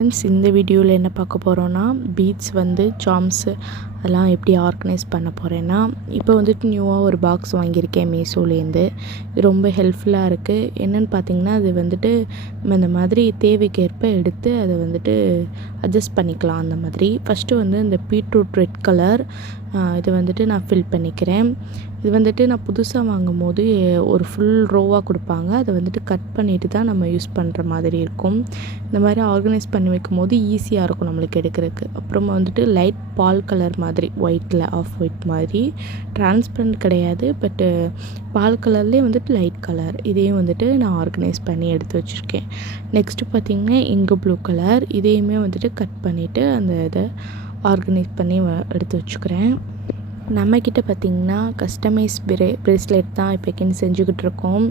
Friends, இந்த வீடியோவில் என்ன பார்க்க போகிறோன்னா பீட்ஸ் சாம்ஸு அதெல்லாம் எப்படி ஆர்கனைஸ் பண்ண போகிறேன்னா, இப்போ நியூவாக ஒரு பாக்ஸ் வாங்கியிருக்கேன் மீஷோலேருந்து. இது ரொம்ப ஹெல்ப்ஃபுல்லாக இருக்குது. என்னென்னு பார்த்தீங்கன்னா, அது நம்ம இந்த மாதிரி தேவைக்கேற்ப எடுத்து அதை அட்ஜஸ்ட் பண்ணிக்கலாம். அந்த மாதிரி ஃபஸ்ட்டு இந்த பீட்ரூட் ரெட் கலர் இது நான் ஃபில் பண்ணிக்கிறேன். இது நான் புதுசாக வாங்கும்போது ஒரு ஃபுல் ரோவாக கொடுப்பாங்க. அதை கட் பண்ணிவிட்டு தான் நம்ம யூஸ் பண்ணுற மாதிரி இருக்கும். இந்த மாதிரி ஆர்கனைஸ் பண்ணி வைக்கும்போது ஈஸியாக இருக்கும் நம்மளுக்கு எடுக்கிறதுக்கு. அப்புறமா லைட் பால் கலர் மாதிரி ஒயிட்டில் ஆஃப் ஒயிட் மாதிரி டிரான்ஸ்பரண்ட் கிடையாது, பட்டு பால் கலர்லேயே லைட் கலர் இதையும் நான் ஆர்கனைஸ் பண்ணி எடுத்து வச்சுருக்கேன். நெக்ஸ்ட்டு பார்த்திங்கன்னா இங்கு ப்ளூ கலர் இதையுமே கட் பண்ணிவிட்டு அந்த இதை ஆர்கனைஸ் பண்ணி எடுத்து வச்சுக்கிறேன். நம்மக்கிட்ட பார்த்திங்கன்னா கஸ்டமைஸ் ப்ரேஸ்லெட் தான் இப்போக்கின்னு செஞ்சுக்கிட்டு இருக்கோம்.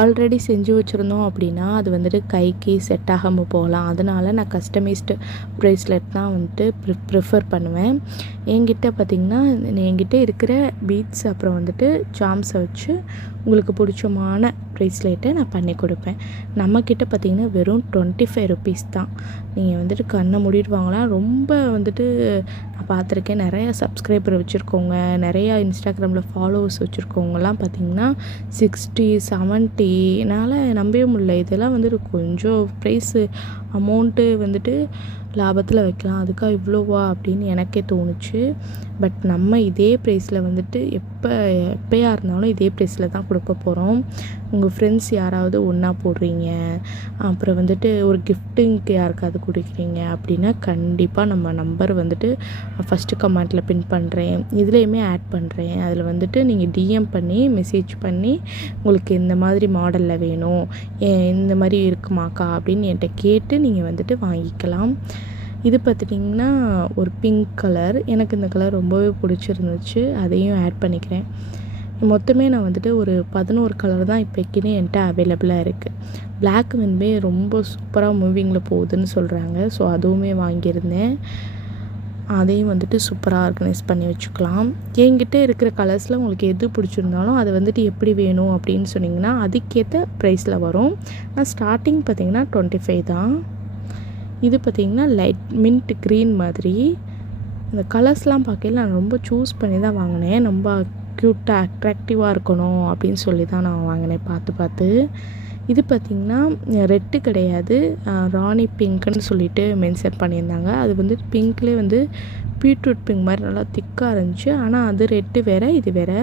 ஆல்ரெடி செஞ்சு வச்சுருந்தோம் அப்படின்னா அது கைக்கு செட் ஆகாமல் போகலாம். அதனால் நான் கஸ்டமைஸ்டு ப்ரேஸ்லெட் தான் ப்ரிஃபர் பண்ணுவேன். என்கிட்ட பார்த்திங்கன்னா என்கிட்ட இருக்கிற பீட்ஸ் அப்புறம் சாம்ஸை வச்சு உங்களுக்கு பிடிச்சமான ப்ரேஸ்லெட்டை நான் பண்ணி கொடுப்பேன். நம்மக்கிட்ட பார்த்திங்கன்னா வெறும் 25 ருபீஸ் தான். நீங்கள் கண்ணை மூடிட்டு வாங்கலாம். ரொம்ப நான் பார்த்துருக்கேன், நிறையா சப்ஸ்கிரைபர் வச்சுருக்கோங்க, நிறையா இன்ஸ்டாகிராமில் ஃபாலோவர்ஸ் வச்சுருக்கவங்கலாம் பார்த்திங்கன்னா 60, 70 என்னால் நம்பவே முடியல. இதெல்லாம் கொஞ்சம் ப்ரைஸு அமௌண்ட்டு லாபத்தில் வைக்கலாம், அதுக்காக இவ்வளோவா அப்படின்னு எனக்கே தோணுச்சு. பட் நம்ம இதே ப்ரைஸில் எப்போயா இருந்தாலும் இதே ப்ரைஸில் தான் கொடுக்க போகிறோம். உங்கள் ஃப்ரெண்ட்ஸ் யாராவது ஒன்றா போடுறீங்க, அப்புறம் ஒரு கிஃப்ட்டுங்க்கு யாருக்காவது கொடுக்குறீங்க அப்படின்னா கண்டிப்பாக நம்ம நம்பர் ஃபஸ்ட்டு கமெண்ட்டில் பின் பண்ணுறேன், இதுலேயுமே ஆட் பண்ணுறேன். அதில் நீங்கள் டிஎம் பண்ணி மெசேஜ் பண்ணி உங்களுக்கு இந்த மாதிரி மாடலில் வேணும், இந்த மாதிரி இருக்குமாக்கா அப்படின்னு என்கிட்ட கேட்டு நீங்கள் வாங்கிக்கலாம். இது பார்த்துட்டிங்கன்னா ஒரு பிங்க் கலர், எனக்கு இந்த கலர் ரொம்பவே பிடிச்சிருந்துச்சு, அதையும் ஆட் பண்ணிக்கிறேன். மொத்தமே நான் ஒரு 11 கலர் தான் இப்போக்கின்னு என்கிட்ட அவைலபிளாக இருக்குது. பிளாக் ரொம்ப சூப்பராக மூவிங்கில் போகுதுன்னு சொல்கிறாங்க. ஸோ அதுவுமே வாங்கியிருந்தேன். அதையும் சூப்பராக ஆர்கனைஸ் பண்ணி வச்சுக்கலாம். என்கிட்ட இருக்கிற கலர்ஸில் உங்களுக்கு எது பிடிச்சிருந்தாலும் அதை எப்படி வேணும் அப்படின்னு சொன்னிங்கன்னா அதுக்கேற்ற ப்ரைஸில் வரும். நான் ஸ்டார்டிங் பார்த்திங்கன்னா 25 தான். இது பார்த்திங்கன்னா லைட் மின்ட் க்ரீன் மாதிரி. இந்த கலர்ஸ்லாம் பார்க்கையில நான் ரொம்ப சூஸ் பண்ணி தான் வாங்கினேன். ரொம்ப க்யூட்டாக அட்ராக்டிவாக இருக்கணும் அப்படின்னு சொல்லி தான் நான் வாங்கினேன் பார்த்து. இது பார்த்திங்கன்னா ரெட்டு கிடையாது, ராணி பிங்க்குன்னு சொல்லிட்டு மென்ஷன் பண்ணியிருந்தாங்க. அது பிங்க்லேயே பீட்ரூட் பிங்க் மாதிரி நல்லா திக்காக இருந்துச்சு. ஆனால் அது ரெட்டு வேறு, இது வேறு.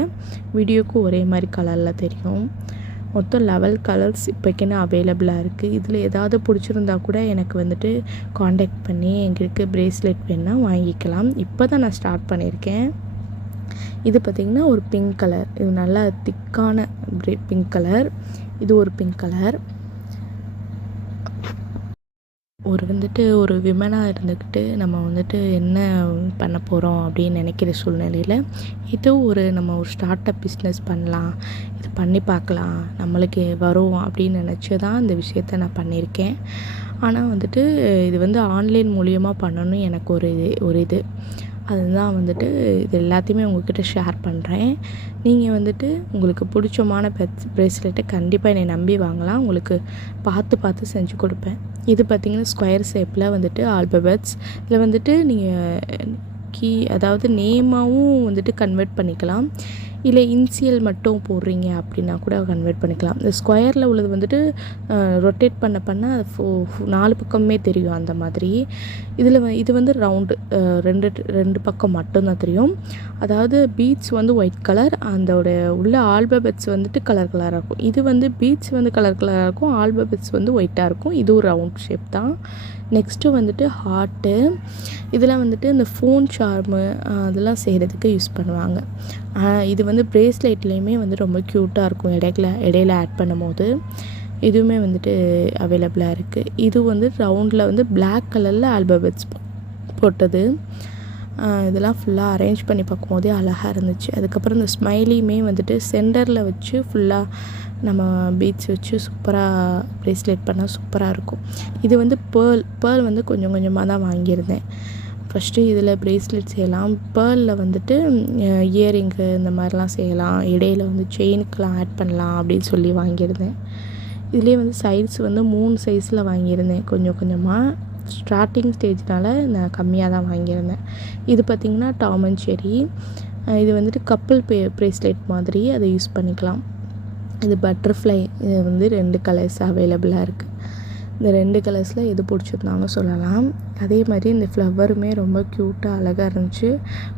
வீடியோக்கு ஒரே மாதிரி கலரில் தெரியும். மொத்தம் 11 கலர்ஸ் இப்போக்கின்னு அவைலபிளாக இருக்குது. இதில் ஏதாவது பிடிச்சிருந்தா கூட எனக்கு காண்டாக்ட் பண்ணி எங்களுக்கு ப்ரேஸ்லெட் வேணால் வாங்கிக்கலாம். இப்போ தான் நான் ஸ்டார்ட் பண்ணியிருக்கேன். இது பார்த்திங்கன்னா ஒரு பிங்க் கலர், இது நல்லா திக்கான பிங்க் கலர். இது ஒரு பிங்க் கலர். ஒரு விமனாக இருந்துக்கிட்டு நம்ம என்ன பண்ண போகிறோம் அப்படின்னு நினைக்கிற சூழ்நிலையில் இது நம்ம ஒரு ஸ்டார்ட் அப் பிஸ்னஸ் பண்ணலாம், இது பண்ணி பார்க்கலாம், நம்மளுக்கு வரும் அப்படின்னு நினச்சி தான் இந்த விஷயத்த நான் பண்ணியிருக்கேன். ஆனால் இது ஆன்லைன் மூலியமாக பண்ணணும்னு எனக்கு ஒரு இது அதுதான் இது எல்லாத்தையுமே உங்கள்கிட்ட ஷேர் பண்ணுறேன். நீங்கள் உங்களுக்கு பிடிச்சமான ப்ரேஸ்லெட்டை கண்டிப்பாக என்னை நம்பி வாங்கலாம். உங்களுக்கு பார்த்து செஞ்சு கொடுப்பேன். இது பார்த்திங்கன்னா ஸ்கொயர் ஷேப்பில் ஆல்பபெட்ஸ். இதில் நீங்கள் அதாவது நேமாகவும் கன்வெர்ட் பண்ணிக்கலாம், இல்லை இன்சியல் மட்டும் போடுறீங்க அப்படின்னா கூட கன்வெர்ட் பண்ணிக்கலாம். இந்த ஸ்கொயரில் உள்ளது ரொட்டேட் பண்ண அது 4 பக்கமே தெரியும் அந்த மாதிரி. இது ரவுண்டு ரெண்டு பக்கம் மட்டும்தான் தெரியும். அதாவது பீட்ஸ் ஒயிட் கலர், அதோட உள்ள ஆல்பபெட்ஸ் கலர் கலராக இருக்கும். இது பீட்ஸ் கலர் கலராக இருக்கும், ஆல்பபெட்ஸ் ஒயிட்டாக இருக்கும். இது ஒரு ரவுண்ட் ஷேப் தான். Next heart. இதெல்லாம் இந்த ஃபோன் சார்மு அதெல்லாம் செய்கிறதுக்கு யூஸ் பண்ணுவாங்க. இது ப்ரேஸ்லெட்லேயுமே ரொம்ப க்யூட்டாக இருக்கும். இடையில ஆட் பண்ணும் போது இதுவுமே அவைலபிளாக இருக்குது. இது ரவுண்டில் பிளாக் கலரில் ஆல்பபெட்ஸ் போட்டது. இதெல்லாம் ஃபுல்லாக அரேஞ்ச் பண்ணி பார்க்கும்போதே அழகாக இருந்துச்சு. அதுக்கப்புறம் இந்த ஸ்மைலியுமே சென்டரில் வச்சு ஃபுல்லாக நம்ம பீட்ஸ் வச்சு சூப்பராக ப்ரேஸ்லெட் பண்ணால் சூப்பராக இருக்கும். இது பேர்ல் கொஞ்சம் கொஞ்சமாக தான் வாங்கியிருந்தேன். ஃபஸ்ட்டு இதில் ப்ரேஸ்லெட் செய்யலாம், பேர்லில் இயரிங்கு இந்த மாதிரிலாம் செய்யலாம், இடையில செயினுக்கெலாம் ஆட் பண்ணலாம் அப்படின்னு சொல்லி வாங்கியிருந்தேன். இதுலேயே சைஸ் 3 சைஸில் வாங்கியிருந்தேன் கொஞ்சம் கொஞ்சமாக. ஸ்டார்டிங் ஸ்டேஜ்னால் நான் கம்மியாக தான் வாங்கியிருந்தேன். இது பார்த்திங்கன்னா டாம் அண்ட் ஜெர்ரி. இது வந்துட்டு கப்புள் ப்ரேஸ்லெட் மாதிரி அதை யூஸ் பண்ணிக்கலாம். இது பட்டர்ஃப்ளை. இது வந்து 2 கலர்ஸ் அவைலபிளாக இருக்குது. இந்த 2 கலர்ஸில் எது பிடிச்சிருந்தாலும் சொல்லலாம். அதே மாதிரி இந்த ஃப்ளவருமே ரொம்ப க்யூட்டாக அழகாக இருந்துச்சு.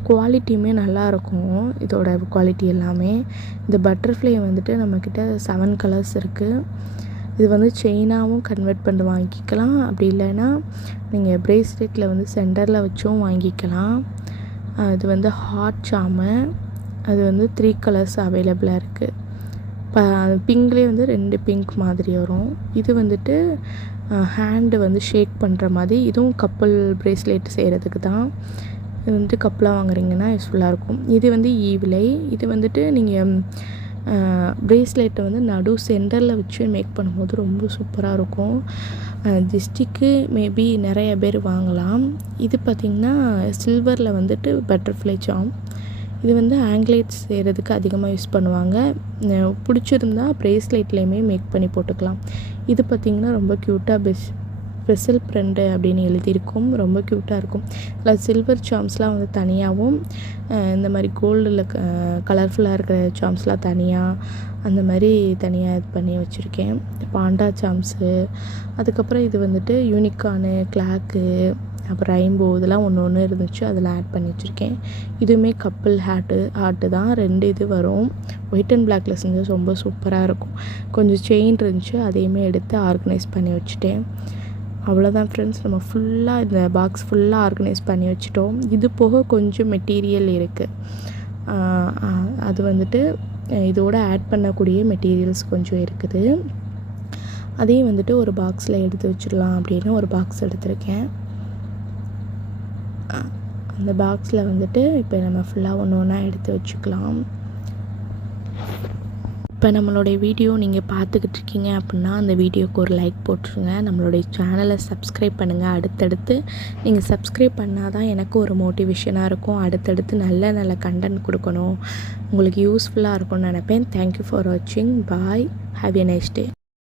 குவாலிட்டியுமே நல்லாயிருக்கும். இதோட குவாலிட்டி எல்லாமே. இந்த பட்டர்ஃப்ளை வந்துட்டு நம்மக்கிட்ட 7 கலர்ஸ் இருக்குது. இது வந்து செயினாகவும் கன்வெர்ட் பண்ணி வாங்கிக்கலாம். அப்படி இல்லைன்னா நீங்கள் ப்ரேஸ்லெட்டில் வந்து சென்டரில் வச்சும் வாங்கிக்கலாம். இது வந்து ஹார்ட் சாமு. அது வந்து 3 கலர்ஸ் அவைலபிளாக இருக்குது. பிங்க்லேயே வந்து 2 பிங்க் மாதிரி வரும். இது வந்துட்டு ஹேண்டு வந்து ஷேக் பண்ணுற மாதிரி. இதுவும் கப்புள் ப்ரேஸ்லெட் செய்கிறதுக்கு தான். இது வந்துட்டு கப்பலாக வாங்குறீங்கன்னா யூஸ்ஃபுல்லாக இருக்கும். இது வந்து ஈவிலை. இது வந்துட்டு நீங்கள் ப்ரேஸ்லெட்டை வந்து நடு சென்டரில் வச்சு மேக் பண்ணும்போது ரொம்ப சூப்பராக இருக்கும். திஷ்டிக்கு மேபி நிறைய பேர் வாங்கலாம். இது பார்த்திங்கன்னா சில்வரில் வந்துட்டு பட்டர்ஃப்ளை சாம். இது வந்து ஆங்கிலேட்ஸ் செய்கிறதுக்கு அதிகமாக யூஸ் பண்ணுவாங்க. பிடிச்சிருந்தா ப்ரேஸ்லெட்லேயுமே மேக் பண்ணி போட்டுக்கலாம். இது பார்த்திங்கன்னா ரொம்ப க்யூட்டாக ஸ்பெஷல் ப்ரிண்ட் அப்படின்னு எழுதியிருக்கும். ரொம்ப க்யூட்டாக இருக்கும். அதில் சில்வர் சாம்ஸ்லாம் வந்து தனியாகவும், இந்த மாதிரி கோல்டில் கலர்ஃபுல்லாக இருக்கிற சாம்ஸ்லாம் தனியாக, அந்த மாதிரி தனியாக இது பண்ணி வச்சுருக்கேன். பாண்டா சாம்ஸு, அதுக்கப்புறம் இது வந்துட்டு யூனிகார்னு, கிளாக்கு, அப்புறம் ரெயின்போ, இதெல்லாம் ஒன்று இருந்துச்சு. அதில் ஆட் பண்ணி வச்சுருக்கேன். இதுவுமே கப்புள் ஹார்ட்டு தான். 2 இது வரும். ஒயிட் அண்ட் பிளாக்கில் செஞ்சது ரொம்ப சூப்பராக இருக்கும். கொஞ்சம் செயின் இருந்துச்சு, அதையுமே எடுத்து ஆர்கனைஸ் பண்ணி வச்சுட்டேன். அவ்வளோதான் ஃப்ரெண்ட்ஸ். நம்ம ஃபுல்லாக இந்த பாக்ஸ் ஃபுல்லாக ஆர்கனைஸ் பண்ணி வச்சுட்டோம். இது போக கொஞ்சம் மெட்டீரியல் இருக்குது. அது வந்துட்டு இதோட ஆட் பண்ணக்கூடிய மெட்டீரியல்ஸ் கொஞ்சம் இருக்குது. அதையும் வந்துட்டு ஒரு பாக்ஸில் எடுத்து வச்சிடலாம் அப்படின்னு ஒரு பாக்ஸ் எடுத்திருக்கேன். அந்த பாக்ஸில் வந்துட்டு இப்போ நம்ம ஃபுல்லாக ஒன்று எடுத்து வச்சுக்கலாம். இப்போ நம்மளுடைய வீடியோ நீங்கள் பார்த்துக்கிட்டு இருக்கீங்க அப்படின்னா அந்த வீடியோக்கு ஒரு லைக் போட்டுருங்க. நம்மளுடைய சேனலை சப்ஸ்கிரைப் பண்ணுங்கள். அடுத்தடுத்து நீங்கள் சப்ஸ்கிரைப் பண்ணால் தான் எனக்கு ஒரு மோட்டிவேஷனாக இருக்கும். அடுத்தடுத்து நல்ல நல்ல கண்டென்ட் கொடுக்கணும், உங்களுக்கு யூஸ்ஃபுல்லாக இருக்கும்னு நினைப்பேன். தேங்க்யூ ஃபார் வாட்சிங். Bye. Have a nice day.